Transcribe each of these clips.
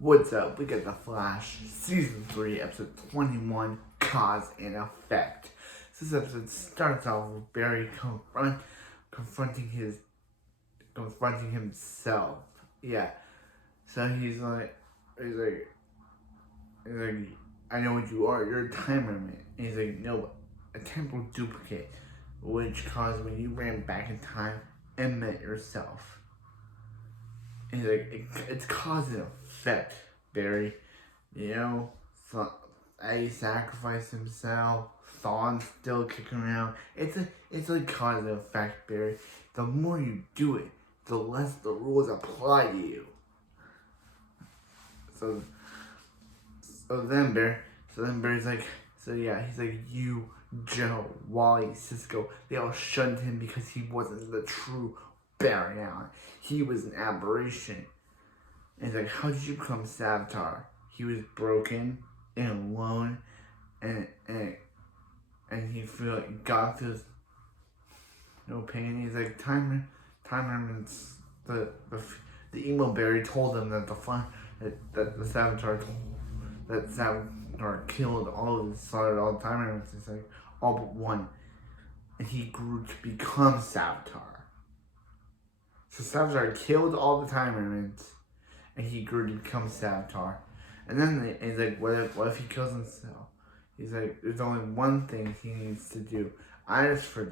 What's up? We got The Flash, Season 3, Episode 21, Cause and Effect. So this episode starts off with Barry confronting himself. Yeah. So he's like, I know what you are, you're a time remnant. And he's like, no, a temporal duplicate, which caused when you ran back in time and met yourself. And he's like, it's cause and effect, Barry. You know, he sacrificed himself. Thawne's still kicking around. It's like cause and effect, Barry. The more you do it, the less the rules apply to you. So then Barry's like, he's like, you, Joe, Wally, Cisco, they all shunned him because he wasn't the true Barry Allen. He was an aberration. And he's like, how did you become Savitar? He was broken and alone, and he God feels no pain. He's like, time remnants. The emo Barry told him that the Savitar killed slaughtered all the time remnants. It's like all but one, and he grew to become Savitar. So Savitar killed all the time remnants, and he grew to become Savitar. And then he's like, what if he kills himself? He's like, there's only one thing he needs to do. Iris to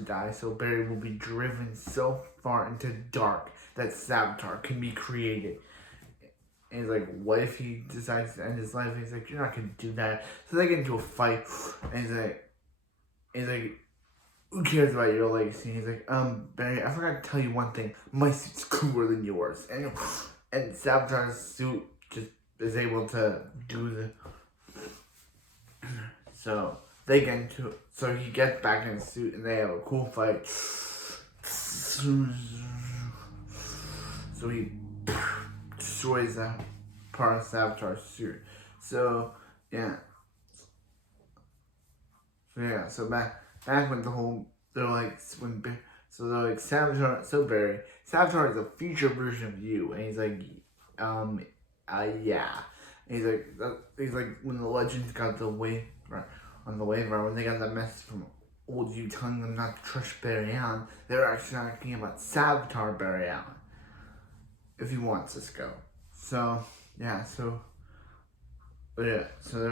die, so Barry will be driven so far into dark that Savitar can be created. And he's like, what if he decides to end his life? And he's like, you're not gonna do that. So they get into a fight, and he's like, who cares about your legacy? And he's like, Barry, I forgot to tell you one thing. My suit's cooler than yours. And Savitar's suit just is able to do the... So they get into it. So he gets back in his suit and they have a cool fight. So he destroys that part of Savitar's suit. So back when Savitar, Barry, Savitar is a future version of you, and he's like, yeah. And he's like, when the Legends got the wave, on the wave run, when they got that message from old you telling them not to trust Barry Allen, they were actually talking about Savitar Barry Allen, if he wants Cisco. So they're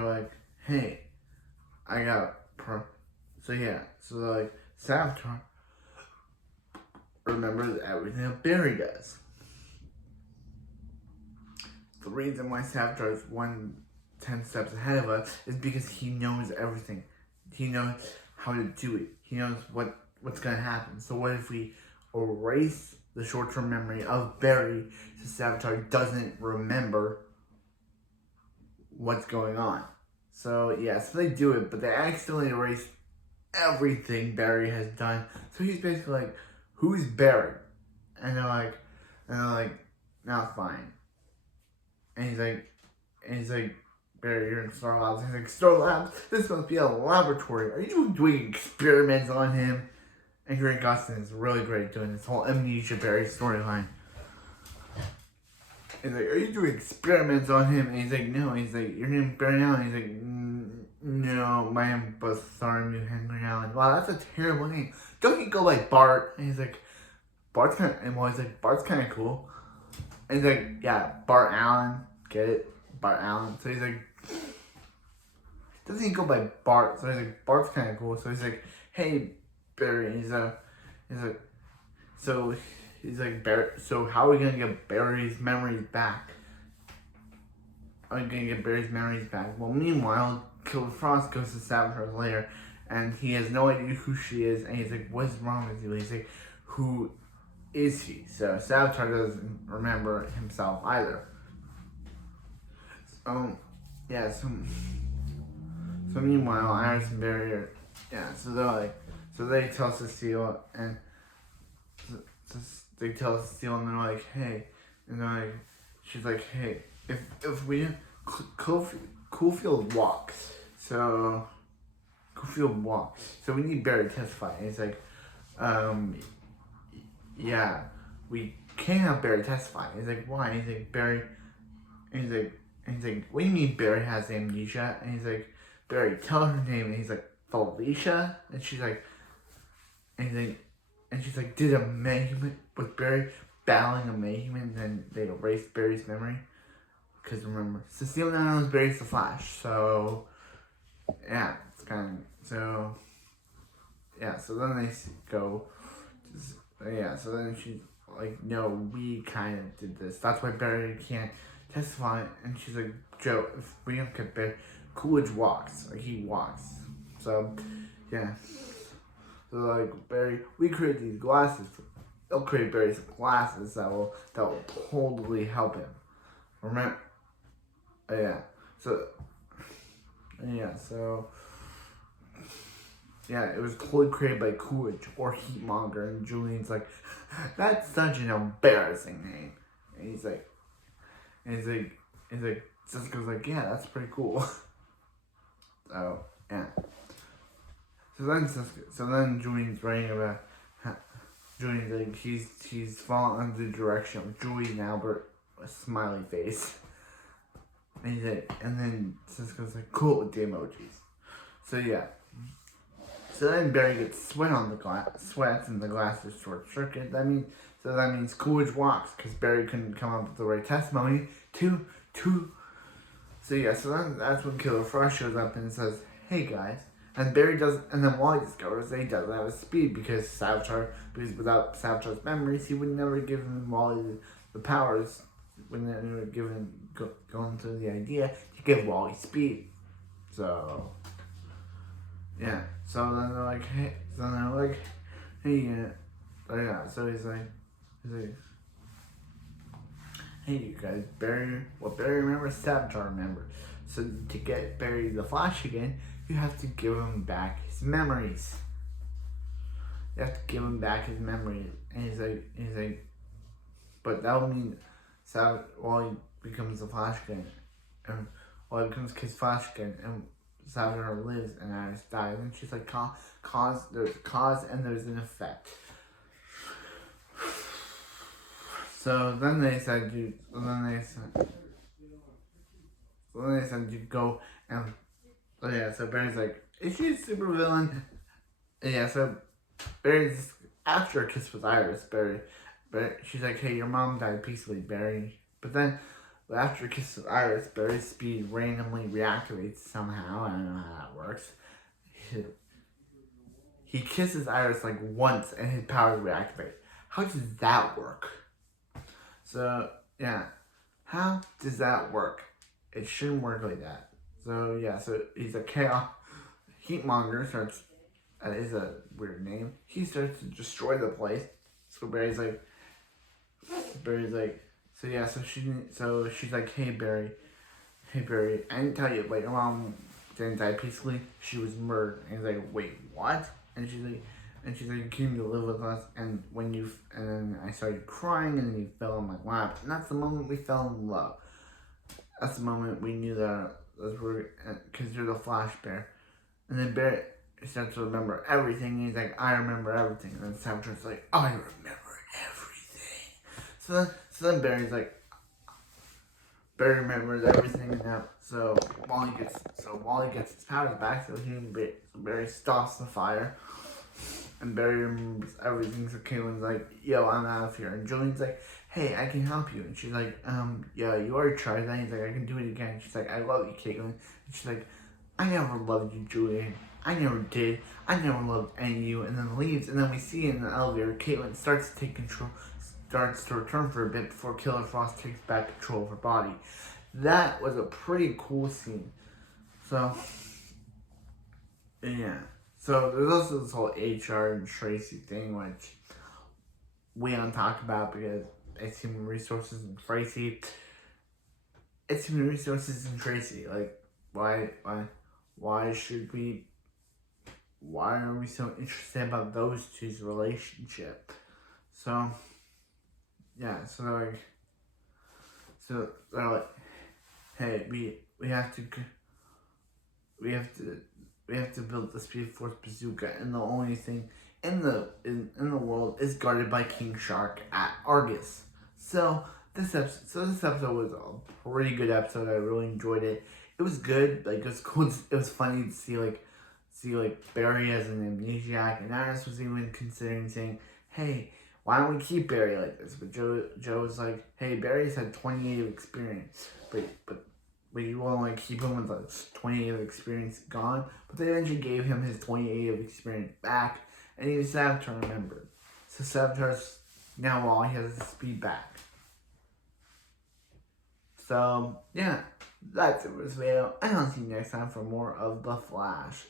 like, hey, so they're like, Savitar remembers everything that Barry does. The reason why Savitar is 10 steps ahead of us is because he knows everything. He knows how to do it. He knows what's gonna happen. So what if we erase the short-term memory of Barry so Savitar doesn't remember what's going on? So they do it, but they accidentally erase everything Barry has done. So he's basically like, who's Barry? And they're like, now fine. And he's like, Barry, you're in Star Labs. He's like, Star Labs? This must be a laboratory. Are you doing experiments on him? And Grant Gustin is really great doing this whole Amnesia Barry storyline. He's like, are you doing experiments on him? And he's like, no. He's like, your name's Barry Allen. He's like, no, my name is Bartholomew Henry Allen. Wow, that's a terrible name. Don't you go like Bart? And he's like, Bart's kind of cool. And he's like, yeah, Bart Allen. Get it? Bart Allen. So he's like, doesn't he go by Bart? So he's like, Bart's kind of cool. So he's like, hey, Barry. And he's like, Barry. So how are we gonna get Barry's memories back? Well, meanwhile, Killer Frost goes to Savitar's lair, and he has no idea who she is. And he's like, what's wrong with you? He's like, who is he? So Savitar doesn't remember himself either. So meanwhile, Iris and Barry are, so they tell Cecile, and they're like, hey, and they're like, she's like, hey, if we, Coolfield walks, so we need Barry to testify. And he's like, yeah, we can't have Barry testify. He's like, why? He's like, Barry, and he's like, what do you mean Barry has amnesia? And he's like, Barry, tell her name. And he's like, Felicia? And she's like, and she's like, did a Meghuman, was Barry battling a Meghuman, and then they erased Barry's memory? Because remember, Cecile now knows Barry's the Flash, so, yeah, it's kind of, so, yeah, so then they go, yeah, so then she's like, no, we kind of did this. That's why Barry can't testify. And she's like, Joe, if we don't get Barry, Coolidge walks. Like, he walks. So, yeah. So, like, Barry, we create these glasses. They'll create Barry's glasses that will totally help him. Remember? Yeah. So, yeah, it was totally created by Coolidge or Heatmonger, and Julian's like, that's such an embarrassing name. And he's like, Cisco's like, yeah, that's pretty cool. So, yeah. So then Julian's writing about, Julian's like, he's fallen under the direction of Julie and Albert, a smiley face. And he's like, and then Cisco's like, cool with the emojis. So, yeah. So then Barry gets sweat on the sweats and the glasses short circuit. That means Coolidge walks because Barry couldn't come up with the right testimony to. So yeah, so then that's when Killer Frost shows up and says, "Hey guys," and Barry does, and then Wally discovers that he doesn't have a speed because without Savitar's memories, he would never give him Wally the powers when they were going through the idea to give Wally speed. So. Yeah, so then they're like, hey, yeah, so he's like, hey, you guys, Barry remembers, Savitar remembers. So to get Barry the Flash again, you have to give him back his memories. You have to give him back his memories. And he's like, but that would mean Wally becomes the Flash again. And Wally becomes Kid Flash again. And Savitar lives and Iris dies, and she's like, there's a cause and there's an effect. So then they said you go and, oh yeah, so Barry's like, is she a super villain? And yeah, so Barry's, after a kiss with Iris, Barry, she's like, hey, your mom died peacefully, Barry. But after a kiss with Iris, Barry's speed randomly reactivates somehow. I don't know how that works. He kisses Iris like once and his powers reactivate. How does that work? So, yeah. How does that work? It shouldn't work like that. So, yeah, so he's a chaos. Heatmonger starts, that is a weird name. He starts to destroy the place. So Barry's like, so yeah, so she's like, hey Barry, I didn't tell you, but your mom didn't die peacefully. She was murdered. And he's like, wait, what? And she's like, you came to live with us, and then I started crying, and then you fell on my lap, and that's the moment we fell in love. That's the moment we knew that because you're the Flash Bear. And then Barry starts to remember everything, and he's like, I remember everything. And then Savitar's like, I remember everything. So then Barry remembers everything, and now so Wally gets his powers back. So Barry stops the fire, and Barry remembers everything. So Caitlin's like, yo, I'm out of here. And Julian's like, hey, I can help you. And she's like, yeah, you already tried that. He's like, I can do it again. She's like, I love you, Caitlin. And she's like, I never loved you, Julian. I never did. I never loved any of you. And then leaves. And then we see in the elevator, Caitlin starts to take control, starts to return for a bit before Killer Frost takes back control of her body. That was a pretty cool scene. So, yeah. So there's also this whole HR and Tracy thing, which we don't talk about because it's human resources and Tracy. It's human resources and Tracy. Like, why are we so interested about those two's relationship? So, yeah, so they're like, hey, we have to build the Speed Force bazooka, and the only thing in the world is guarded by King Shark at Argus. So this episode was a pretty good episode. I really enjoyed it. It was good. Like, it was cool. It was funny to see Barry as an amnesiac, and Iris was even considering saying, "Hey, why don't we keep Barry like this?" But Joe was like, "Hey, Barry's had 28 of experience, but you want to keep him with like 28 of experience gone." But they eventually gave him his 28 of experience back, and he was Savitar remembered. So Savitar's now all he has is speed back. So yeah, that's it for this video, and I'll see you next time for more of The Flash.